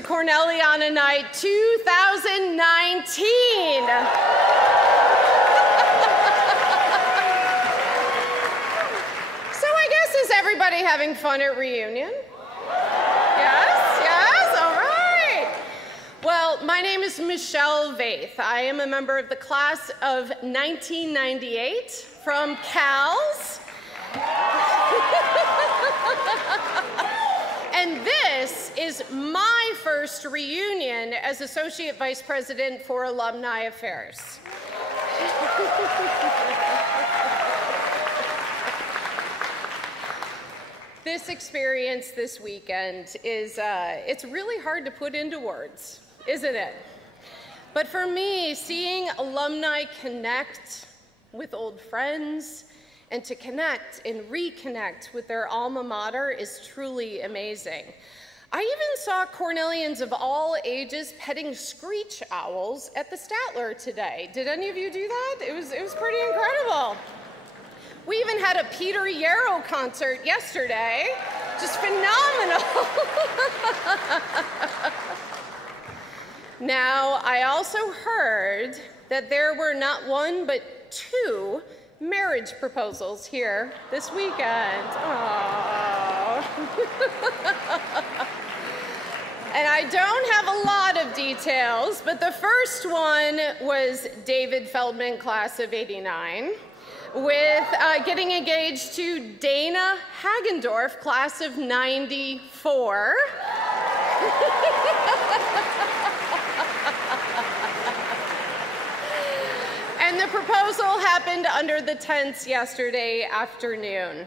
to Cornelliana Night 2019. So I guess, is everybody having fun at reunion? Yes, all right. Well, my name is Michelle Vaith. I am a member of the class of 1998 from CALS. And this is my first reunion as Associate Vice President for Alumni Affairs. This experience this weekend is, it's really hard to put into words, isn't it? But for me, seeing alumni connect with old friends and to connect and reconnect with their alma mater is truly amazing. I even saw Cornellians of all ages petting screech owls at the Statler today. Did any of you do that? It was pretty incredible. We even had a Peter Yarrow concert yesterday. Just phenomenal. Now, I also heard that there were not one, but two marriage proposals here this weekend. Aww. And I don't have a lot of details, but the first one was David Feldman, class of '89, with getting engaged to Dana Hagendorf, class of '94. And the proposal happened under the tents yesterday afternoon.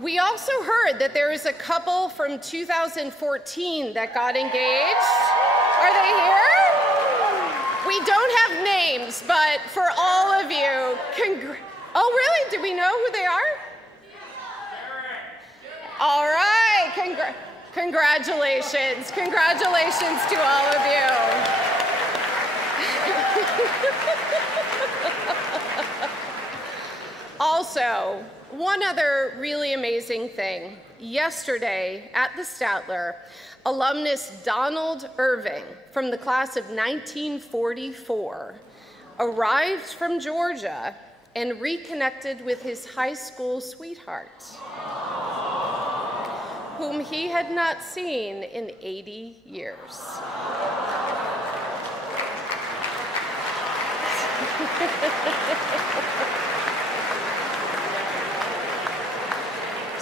We also heard that there is a couple from 2014 that got engaged. Are they here? We don't have names, but for all of you, oh really? Do we know who they are? All right, congratulations. Congratulations to all of you. Also, one other really amazing thing. Yesterday at the Statler, alumnus Donald Irving from the class of 1944 arrived from Georgia and reconnected with his high school sweetheart, whom he had not seen in 80 years.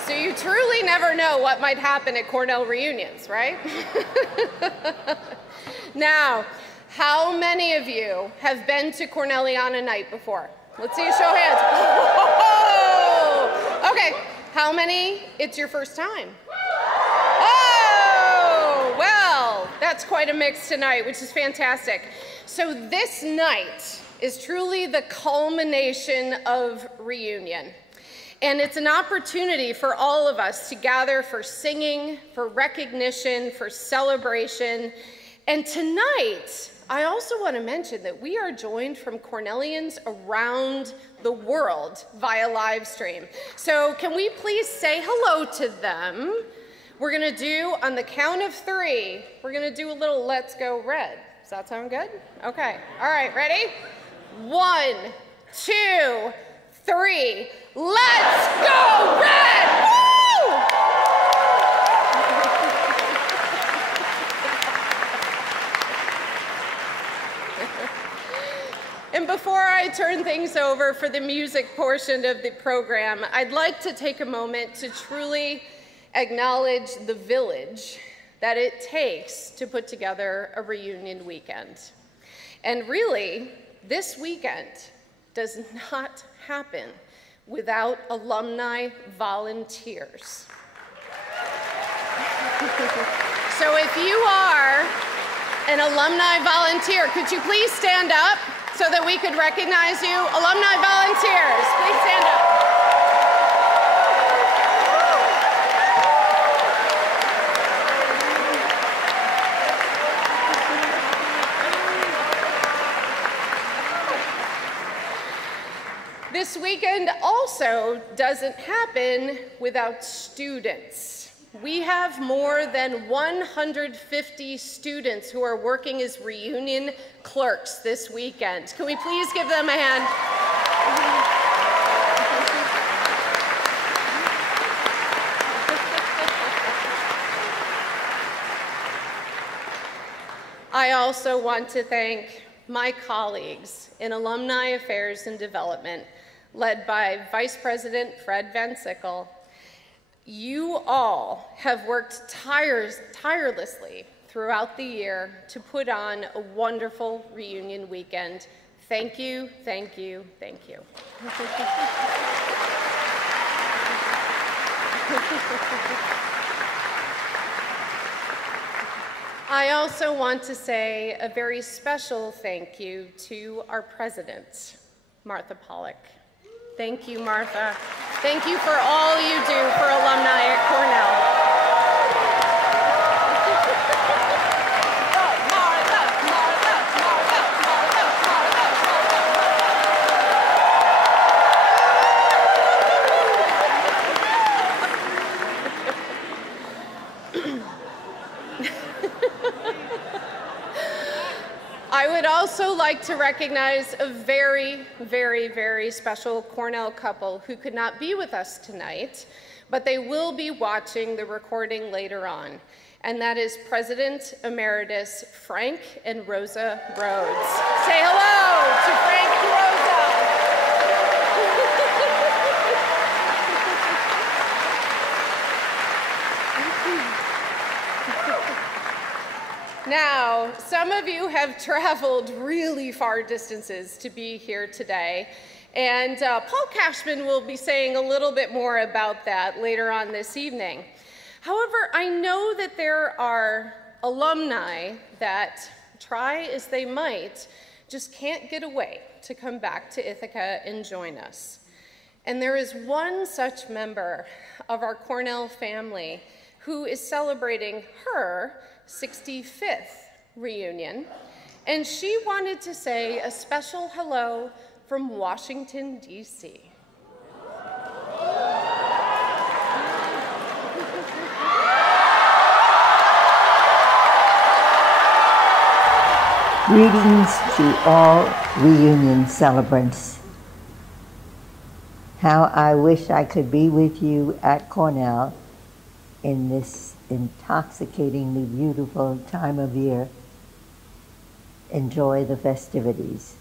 So you truly never know what might happen at Cornell reunions, right? Now, how many of you have been to Cornelliana Night before? Let's see a show of hands. Oh! Okay, how many? It's your first time. Oh, well, that's quite a mix tonight, which is fantastic. So this night is truly the culmination of reunion. And it's an opportunity for all of us to gather for singing, for recognition, for celebration. And tonight, I also want to mention that we are joined from Cornellians around the world via live stream. So can we please say hello to them? We're going to do, on the count of 3, we're going to do a little Let's Go Red. Does that sound good? Okay. All right, ready? 1, 2, 3. Let's go Red! Woo! And before I turn things over for the music portion of the program, I'd like to take a moment to truly acknowledge the village that it takes to put together a reunion weekend. And really, this weekend does not happen without alumni volunteers. So if you are an alumni volunteer, could you please stand up so that we could recognize you? Alumni volunteers, please stand up. This weekend also doesn't happen without students. we have more than 150 students who are working as reunion clerks this weekend. Can we please give them a hand? I also want to thank my colleagues in Alumni Affairs and Development, led by Vice President Fred Van Sickle. You all have worked tirelessly throughout the year to put on a wonderful reunion weekend. Thank you, thank you, thank you. I also want to say a very special thank you to our president, Martha Pollack. Thank you, Martha. Thank you for all you do for alumni at Cornell. I would also like to recognize a very, very, very special Cornell couple who could not be with us tonight, but they will be watching the recording later on. And that is President Emeritus Frank and Rosa Rhodes. Say hello to Frank and Rosa. Now, some of you have traveled really far distances to be here today, and Paul Cashman will be saying a little bit more about that later on this evening. However, I know that there are alumni that, try as they might, just can't get away to come back to Ithaca and join us. And there is one such member of our Cornell family who is celebrating her 65th reunion, and she wanted to say a special hello from Washington, D.C. Greetings to all reunion celebrants. How I wish I could be with you at Cornell in this intoxicatingly beautiful time of year. Enjoy the festivities.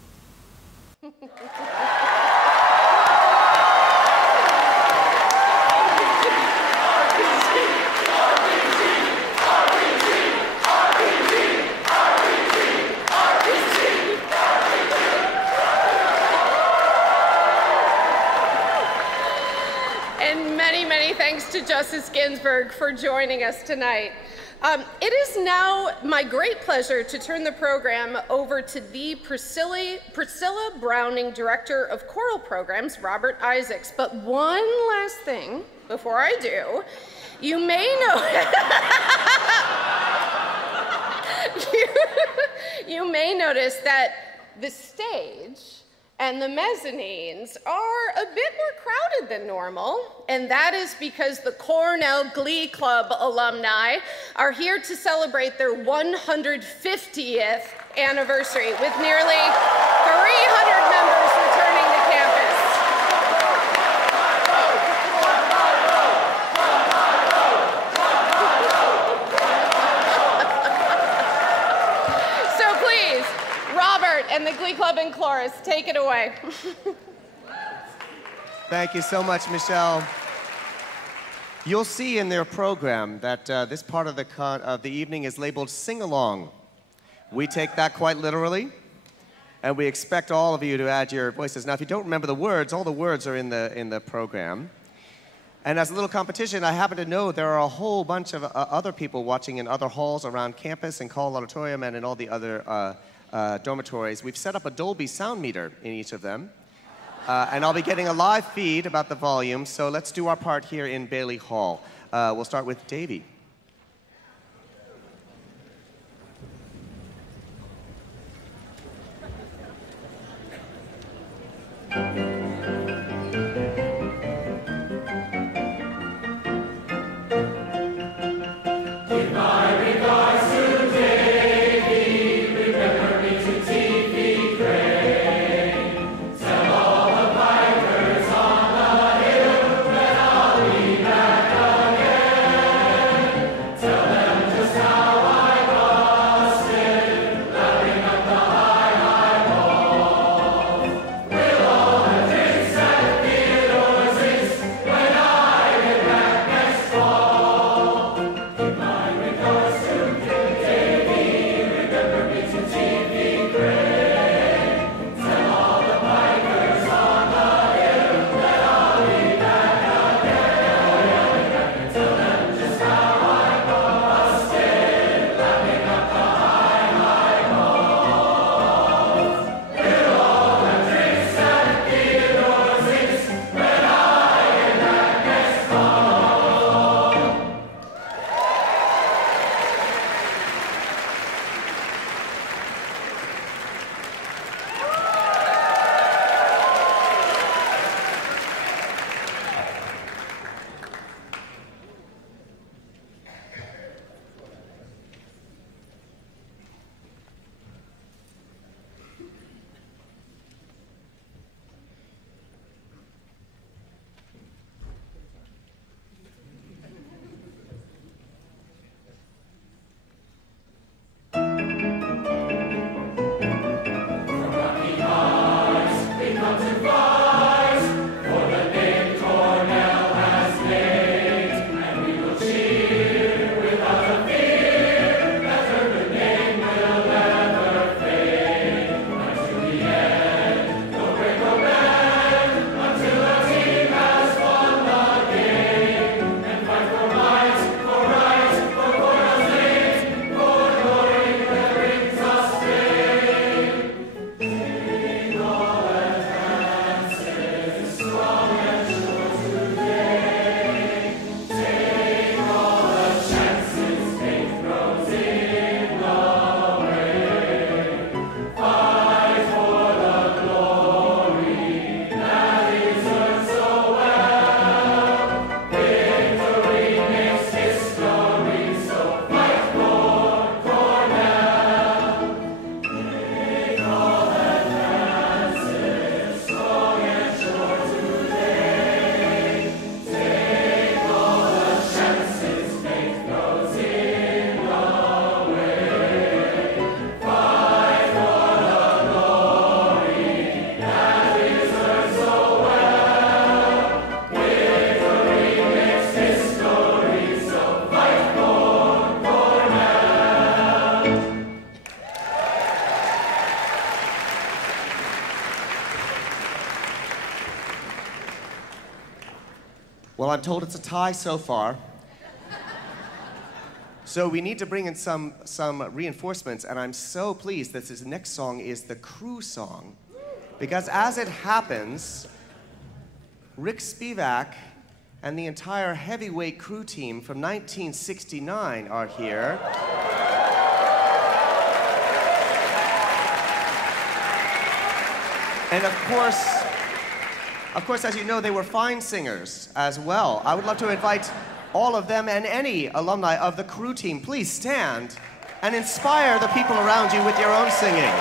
To Justice Ginsburg for joining us tonight. It is now my great pleasure to turn the program over to the Priscilla Browning Director of Choral Programs, Robert Isaacs. But one last thing before I do, you may you may notice that the stage and the mezzanines are a bit more crowded than normal, and that is because the Cornell Glee Club alumni are here to celebrate their 150th anniversary with nearly 300 members returning to campus. So please, Robert and the Glee Club and Chorus, take it away. Thank you so much, Michelle. You'll see in their program that this part of the evening is labeled Sing Along. We take that quite literally, and we expect all of you to add your voices. Now, if you don't remember the words, all the words are in the program. And as a little competition, I happen to know there are a whole bunch of other people watching in other halls around campus and Call Auditorium and in all the other dormitories. We've set up a Dolby sound meter in each of them. And I'll be getting a live feed about the volume, so let's do our part here in Bailey Hall. We'll start with Davey. Well, I'm told it's a tie so far. So we need to bring in some reinforcements, and I'm so pleased that this next song is the crew song. Because as it happens, Rick Spivak and the entire heavyweight crew team from 1969 are here. And of course, as you know, they were fine singers as well. I would love to invite all of them and any alumni of the crew team, please stand and inspire the people around you with your own singing.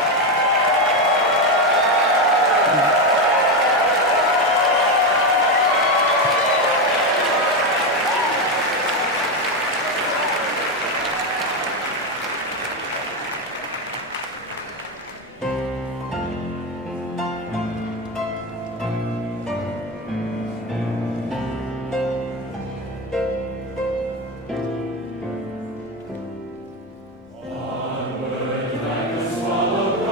Swallow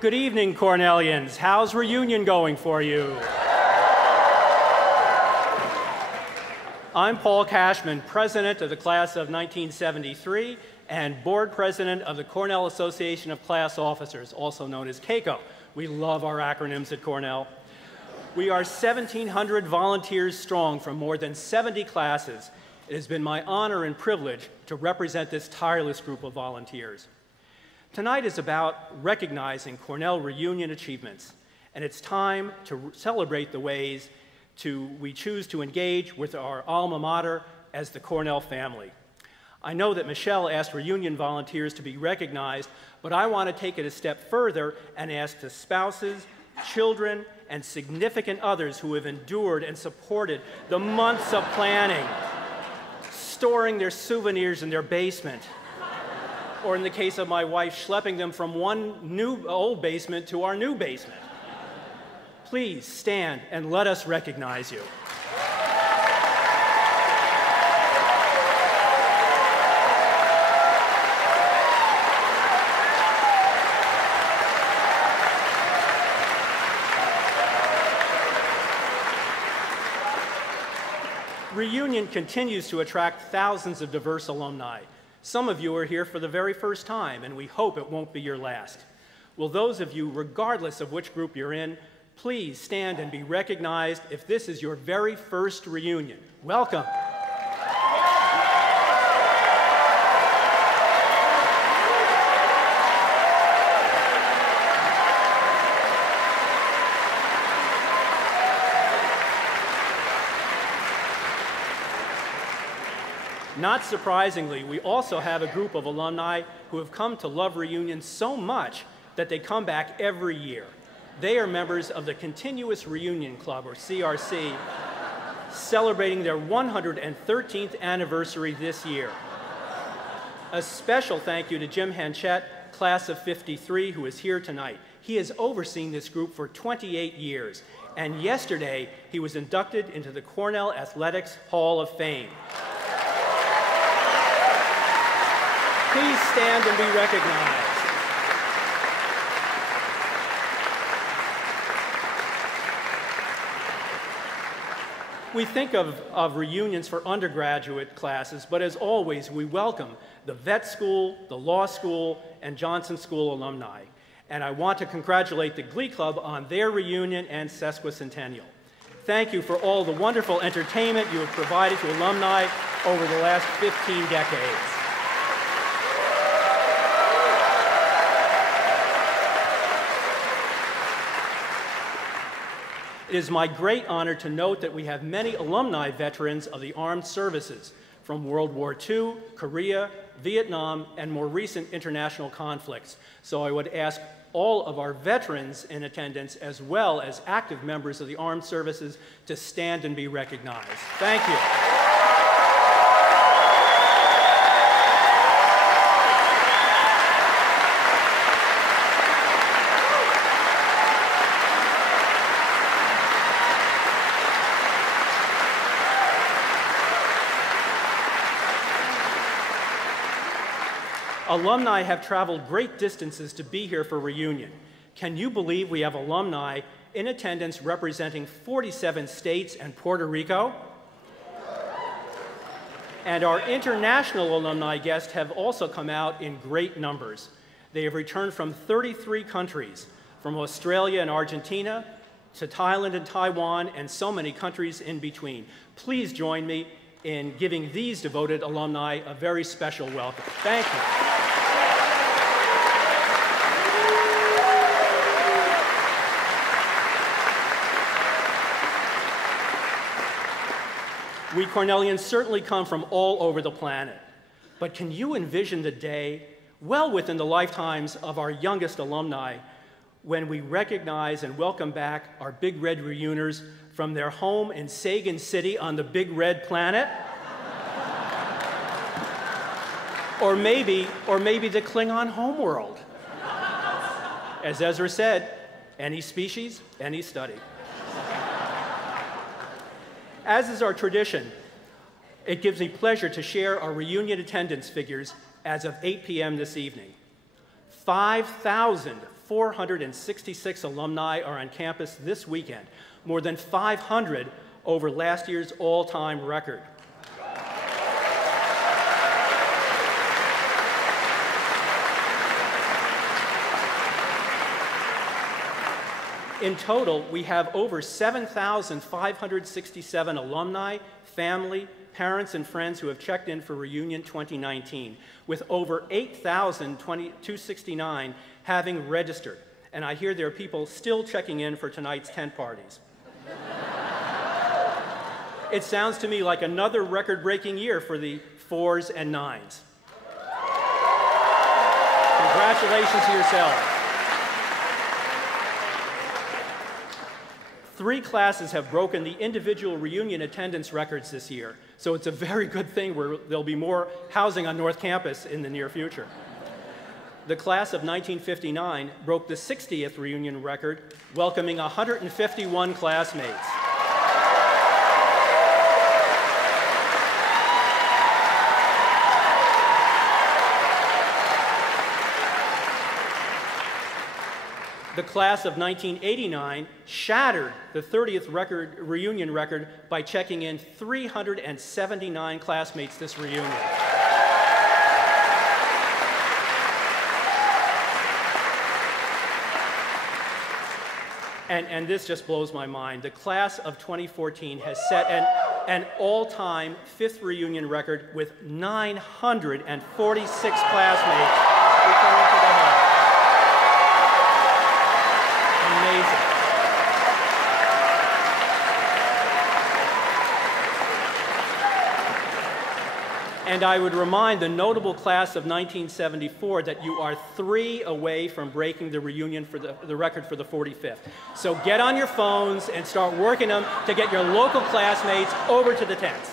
Good evening, Cornellians. How's reunion going for you? I'm Paul Cashman, president of the class of 1973 and board president of the Cornell Association of Class Officers, also known as CACO. We love our acronyms at Cornell. We are 1,700 volunteers strong from more than 70 classes. It has been my honor and privilege to represent this tireless group of volunteers. Tonight is about recognizing Cornell reunion achievements, and it's time to celebrate the ways we choose to engage with our alma mater as the Cornell family. I know that Michelle asked reunion volunteers to be recognized, but I want to take it a step further and ask the spouses, children, and significant others who have endured and supported the months of planning, storing their souvenirs in their basement, or in the case of my wife, schlepping them from one old basement to our new basement. Please stand and let us recognize you. Reunion continues to attract thousands of diverse alumni. Some of you are here for the very first time, and we hope it won't be your last. Will those of you, regardless of which group you're in, please stand and be recognized if this is your very first reunion. Welcome. Not surprisingly, we also have a group of alumni who have come to love reunion so much that they come back every year. They are members of the Continuous Reunion Club, or CRC, celebrating their 113th anniversary this year. A special thank you to Jim Hanchett, class of 53, who is here tonight. He has overseen this group for 28 years, and yesterday he was inducted into the Cornell Athletics Hall of Fame. Please stand and be recognized. We think of reunions for undergraduate classes, but as always, we welcome the vet school, the law school, and Johnson School alumni. And I want to congratulate the Glee Club on their reunion and sesquicentennial. Thank you for all the wonderful entertainment you have provided to alumni over the last 15 decades. It is my great honor to note that we have many alumni veterans of the armed services from World War II, Korea, Vietnam, and more recent international conflicts. So I would ask all of our veterans in attendance, as well as active members of the armed services, to stand and be recognized. Thank you. Alumni have traveled great distances to be here for reunion. Can you believe we have alumni in attendance representing 47 states and Puerto Rico? And our international alumni guests have also come out in great numbers. They have returned from 33 countries, from Australia and Argentina to Thailand and Taiwan, and so many countries in between. Please join me in giving these devoted alumni a very special welcome. Thank you. We Cornellians certainly come from all over the planet, but can you envision the day, well within the lifetimes of our youngest alumni, when we recognize and welcome back our Big Red reuners from their home in Sagan City on the Big Red planet? or maybe the Klingon homeworld. As Ezra said, any species, any study. As is our tradition, it gives me pleasure to share our reunion attendance figures as of 8 p.m. this evening. 5,000 466 alumni are on campus this weekend, more than 500 over last year's all-time record. In total, we have over 7,567 alumni, family, parents, and friends who have checked in for Reunion 2019, with over 8,269 having registered. And I hear there are people still checking in for tonight's tent parties. It sounds to me like another record-breaking year for the 4s and 9s. Congratulations to yourselves. 3 classes have broken the individual reunion attendance records this year, so it's a very good thing where there'll be more housing on North Campus in the near future. The class of 1959 broke the 60th reunion record, welcoming 151 classmates. The class of 1989 shattered the 30th reunion record by checking in 379 classmates this reunion. And this just blows my mind. The class of 2014 has set an all-time 5th reunion record with 946 classmates returning to the house. Amazing. And I would remind the notable class of 1974 that you are 3 away from breaking the reunion for the record for the 45th. So get on your phones and start working them to get your local classmates over to the tents.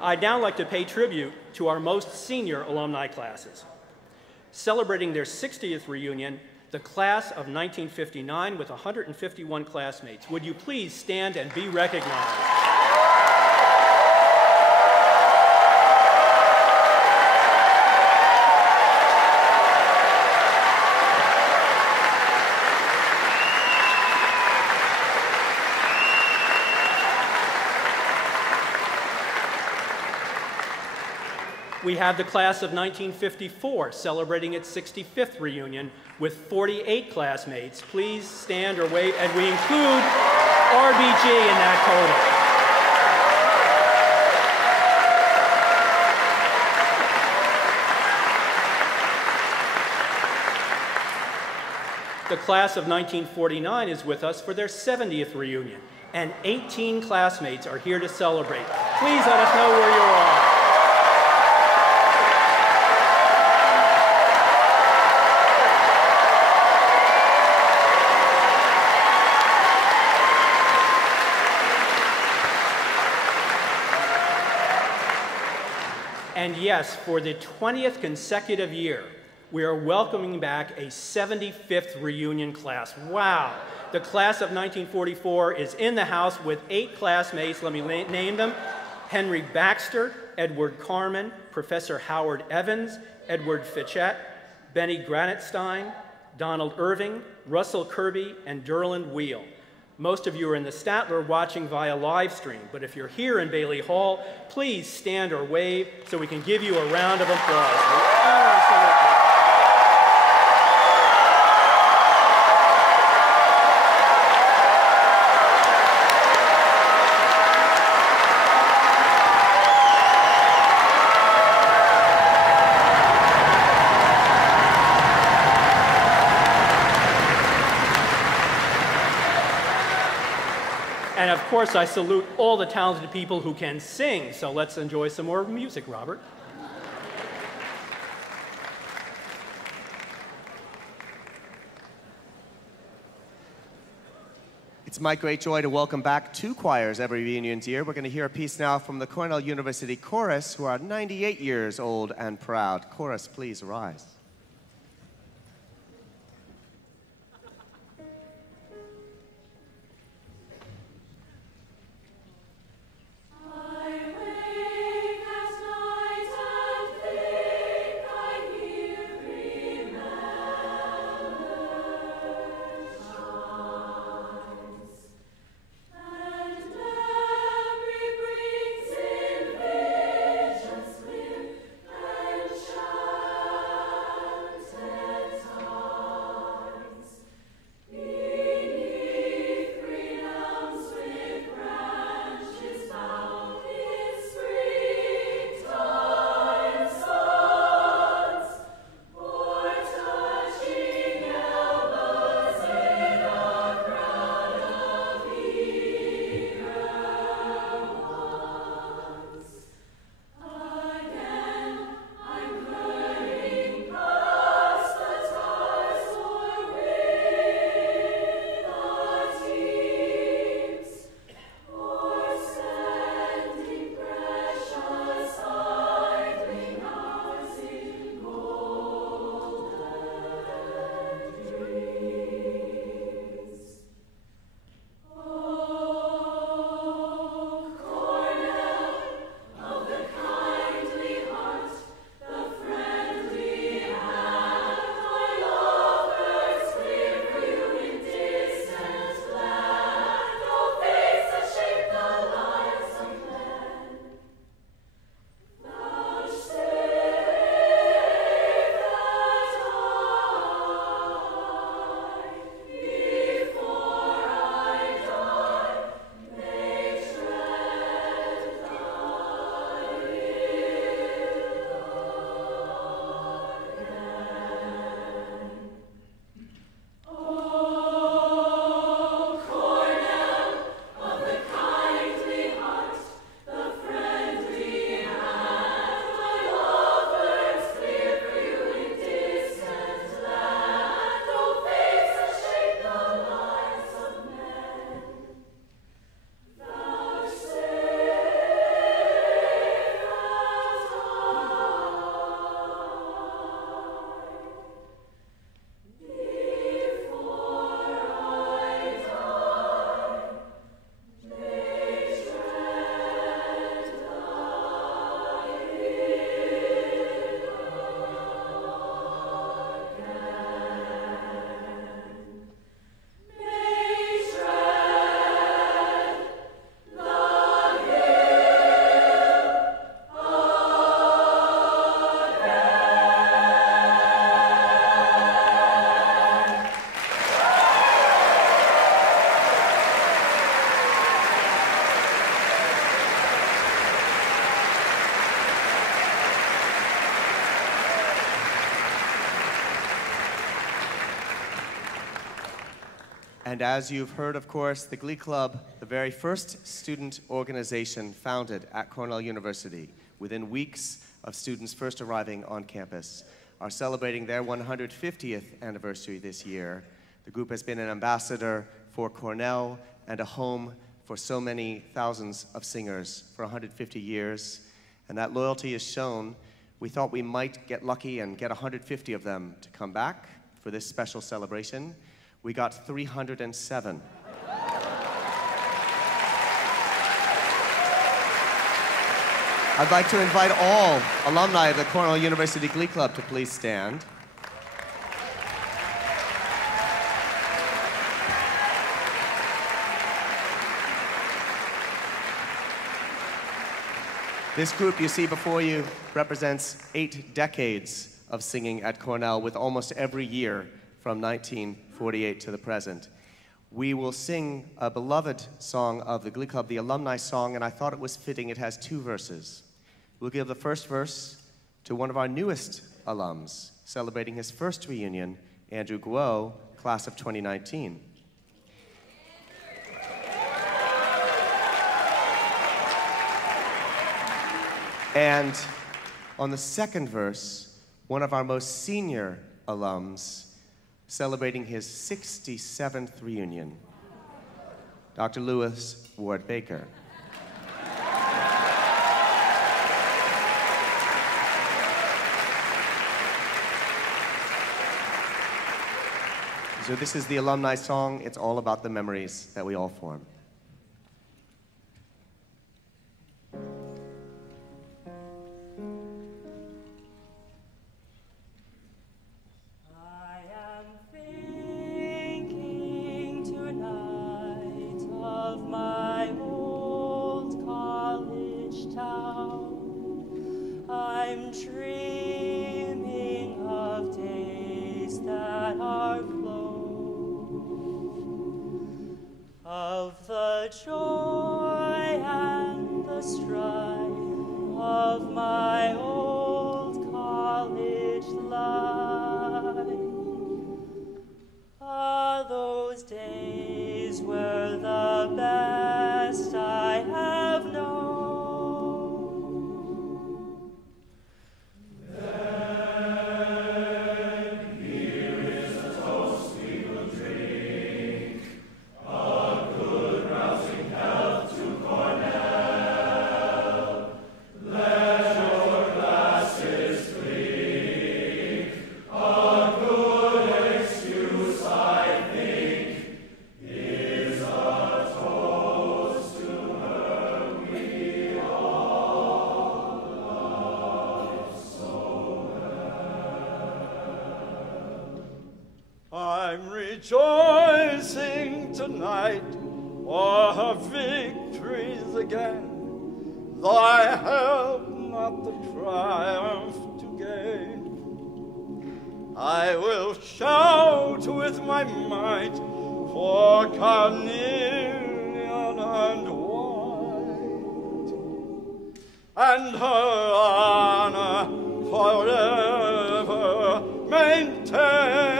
I'd now like to pay tribute to our most senior alumni classes. Celebrating their 60th reunion, the class of 1959 with 151 classmates. Would you please stand and be recognized? We have the class of 1954 celebrating its 65th reunion with 48 classmates. Please stand or wave, and we include RBG in that total. The class of 1949 is with us for their 70th reunion, and 18 classmates are here to celebrate. Please let us know where you are. And yes, for the 20th consecutive year, we are welcoming back a 75th reunion class. Wow. The class of 1944 is in the house with 8 classmates. Let me name them. Henry Baxter, Edward Carman, Professor Howard Evans, Edward Fitchett, Benny Granitstein, Donald Irving, Russell Kirby, and Derland Wheel. Most of you are in the Statler watching via live stream, but if you're here in Bailey Hall, please stand or wave so we can give you a round of applause. And of course, I salute all the talented people who can sing, so let's enjoy some more music, Robert. It's my great joy to welcome back 2 choirs every reunion's year. We're going to hear a piece now from the Cornell University Chorus, who are 98 years old and proud. Chorus, please rise. I wake at night and think I hear remember. And as you've heard, of course, the Glee Club, the very first student organization founded at Cornell University, within weeks of students first arriving on campus, are celebrating their 150th anniversary this year. The group has been an ambassador for Cornell and a home for so many thousands of singers for 150 years, and that loyalty is shown. We thought we might get lucky and get 150 of them to come back for this special celebration. We got 307. I'd like to invite all alumni of the Cornell University Glee Club to please stand. This group you see before you represents 8 decades of singing at Cornell, with almost every year from 1948 to the present. We will sing a beloved song of the Glee Club, the alumni song, and I thought it was fitting. It has 2 verses. We'll give the first verse to one of our newest alums, celebrating his first reunion, Andrew Guo, class of 2019. And on the second verse, one of our most senior alums, celebrating his 67th reunion, Dr. Lewis Ward Baker. So this is the alumni song. It's all about the memories that we all form. I'm dreaming of days that are flow, of the joy and the strife of my old college life. Ah, those days were the best I have known. I'm rejoicing tonight for victories again, though I have not the triumph to gain. I will shout with my might for carnelian and white, and her honor forever maintain.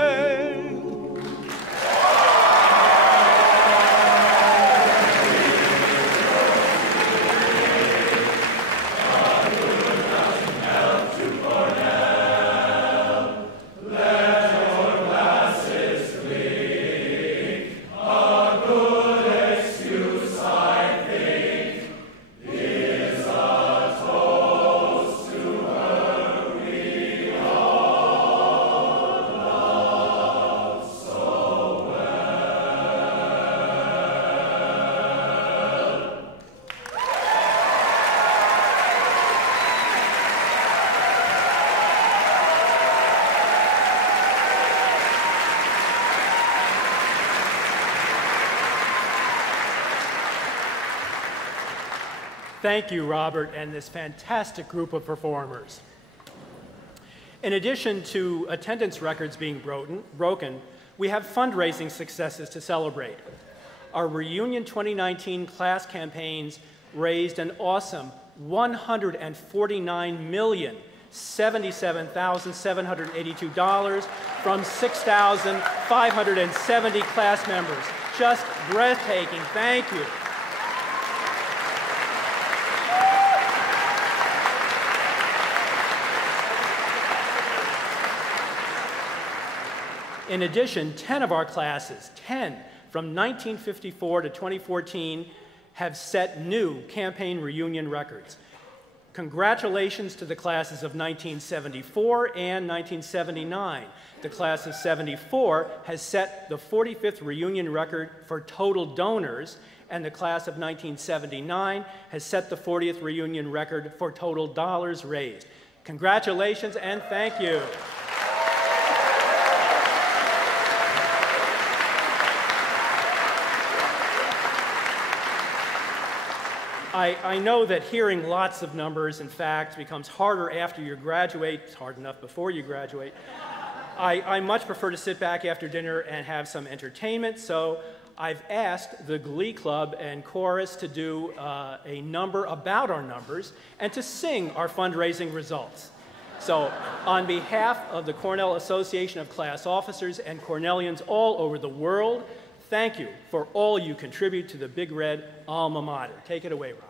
Thank you, Robert, and this fantastic group of performers. In addition to attendance records being broken, we have fundraising successes to celebrate. Our Reunion 2019 class campaigns raised an awesome $149,077,782 from 6,570 class members. just breathtaking. Thank you. In addition, 10 of our classes, 10 from 1954 to 2014, have set new campaign reunion records. Congratulations to the classes of 1974 and 1979. The class of 74 has set the 45th reunion record for total donors, and the class of 1979 has set the 40th reunion record for total dollars raised. Congratulations and thank you. I know that hearing lots of numbers and facts becomes harder after you graduate. It's hard enough before you graduate. I much prefer to sit back after dinner and have some entertainment, so I've asked the Glee Club and Chorus to do a number about our numbers and to sing our fundraising results. So on behalf of the Cornell Association of Class Officers and Cornellians all over the world, thank you for all you contribute to the Big Red alma mater. Take it away, Robert.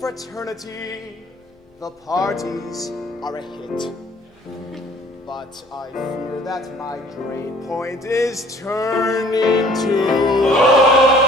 Fraternity, the parties are a hit. but I fear that my grade point is turning to...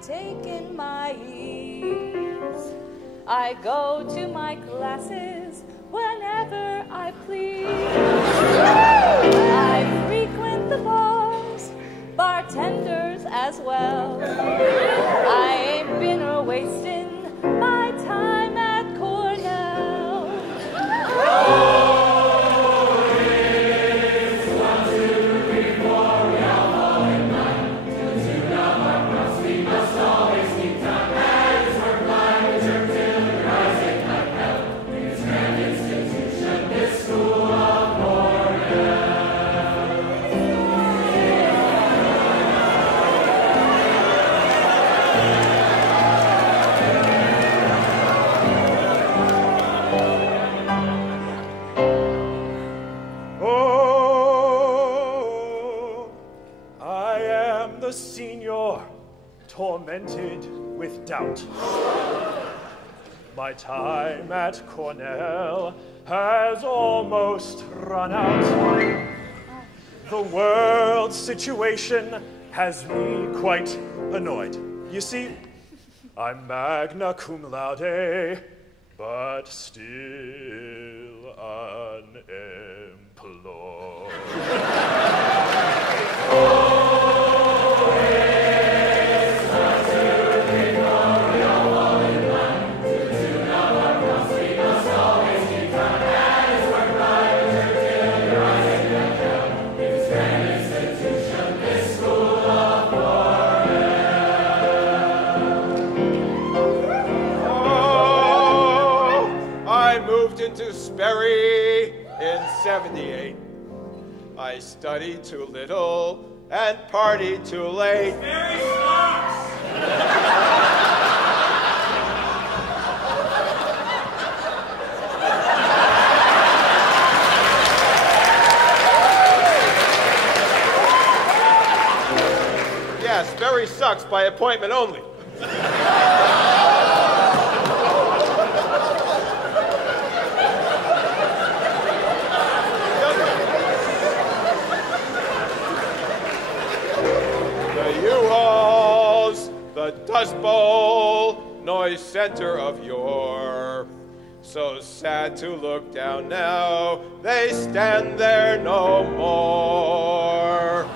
Taken my ease. I go to my classes whenever I please. I frequent the bars, bartenders as well. I ain't been wasting my time at Cornell. Tormented with doubt. My time at Cornell has almost run out. The world situation has me quite annoyed. You see, I'm magna cum laude, but still unemployed. To Sperry in 78. I studied too little and partied too late. Sperry sucks! Yeah, Sperry sucks by appointment only. The Dust Bowl, noise center of yore. So sad to look down now, they stand there no more.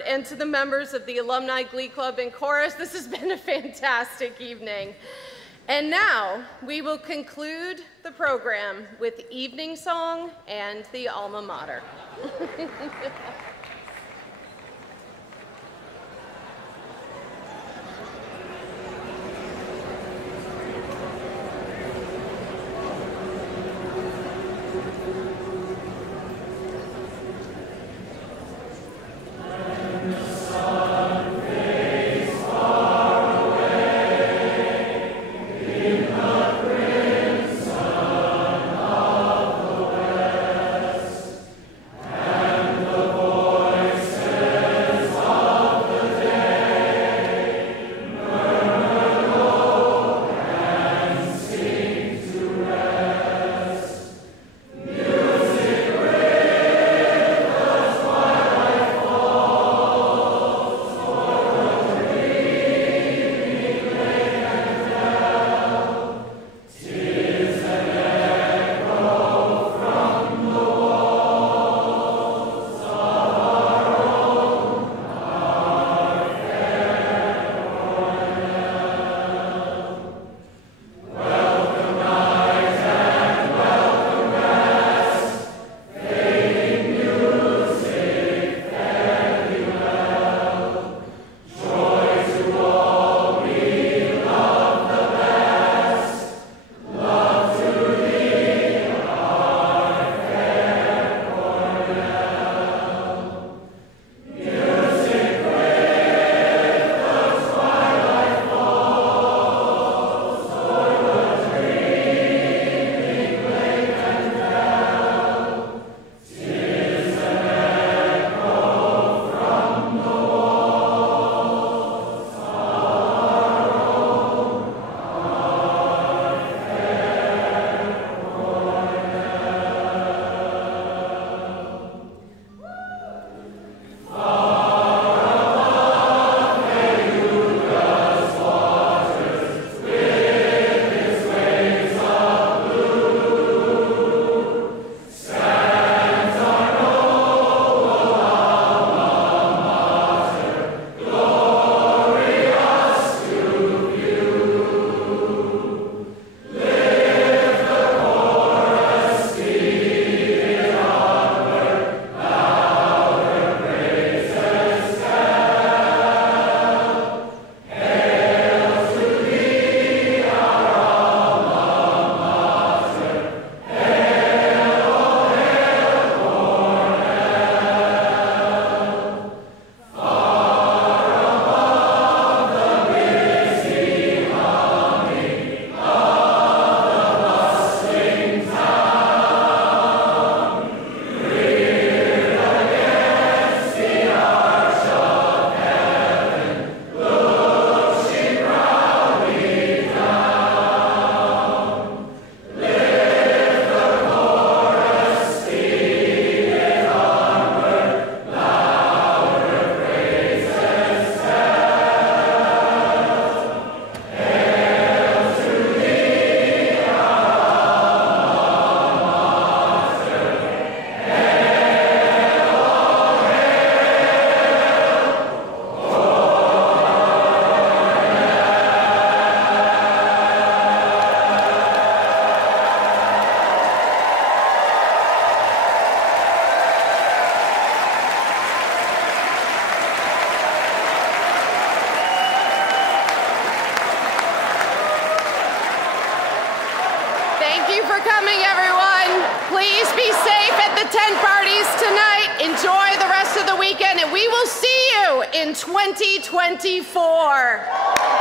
Board, and to the members of the Alumni Glee Club and Chorus. This has been a fantastic evening. And now we will conclude the program with Evening Song and the Alma Mater. Please be safe at the tent parties tonight. Enjoy the rest of the weekend, and we will see you in 2024.